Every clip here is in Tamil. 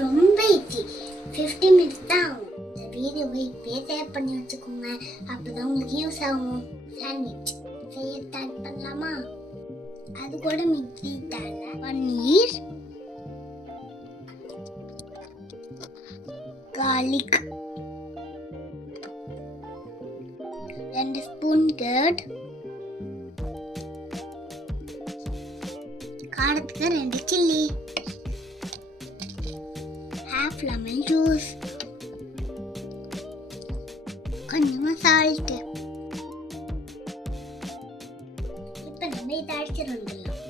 ரொம்ப ஃபிஃப்டி மினிட்ஸ் தான் ஆகும். இந்த வீடியோவை பண்ணி வச்சுக்கோங்க. அப்போதான் உங்களுக்கு யூஸ் ஆகும். சாண்ட்விச் செய்ய ஸ்டார்ட் பண்ணலாமா? அது கூட மிக்சி தாங்க பன்னீர் garlic ரெண்டு ஸ்பூன் கர்ட் காரத்துக்கு ரெண்டு சில்லி ஹாஃப் லெமன் ஜூஸ் கொஞ்சமாக சால்ட்டு இப்போ நம்ம இதை அடிச்சிட்டு வந்துடலாம்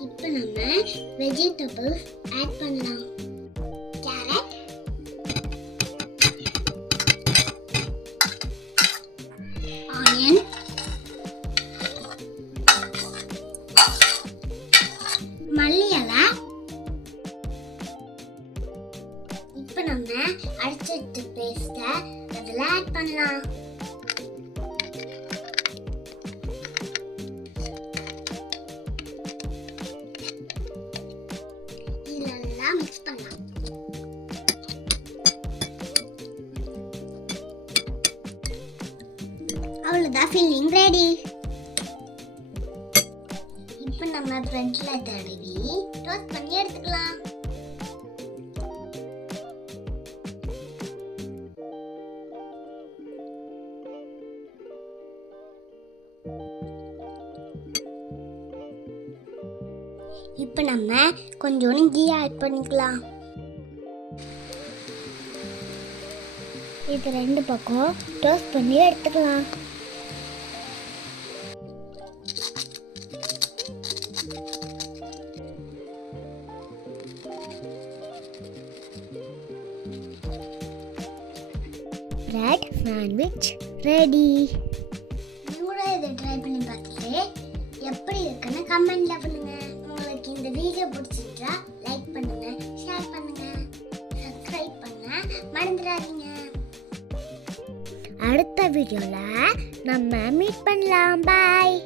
இப்போ நம்ம வெஜிடபிள்ஸ் ஆட் பண்ணலாம் நம்ம அடிச்சிட்டு பேஸ்ட்டை அதில் ஆட் பண்ணலாம். இதெல்லாம் மிக்ஸ் பண்ணலாம். அவ்வளோதான் ஃபில்லிங் ரெடி இப்போ நம்ம ஃப்ரெண்ட்ல தடவி டோஸ்ட் பண்ணி எடுத்துக்கலாம். இப்போ நம்ம கொஞ்சோண்டு கீ ஆட் பண்ணிக்கலாம். இது ரெண்டு பக்கம் டோஸ்ட் பண்ணி எடுத்துக்கலாம். பிரெட் சாண்ட்விச் ரெடி நீங்களும் இதை ட்ரை பண்ணி பார்த்துட்டு எப்படி இருக்குன்னு கமெண்ட்ல பண்ணுங்க இந்த வீடியோ பிடிச்சிருந்தா லைக் பண்ணுங்க ஷேர் பண்ணுங்க சப்ஸ்கிரைப் பண்ண மறந்துடாதீங்க. அடுத்த வீடியோல நம்ம மீட் பண்ணலாம். பாய்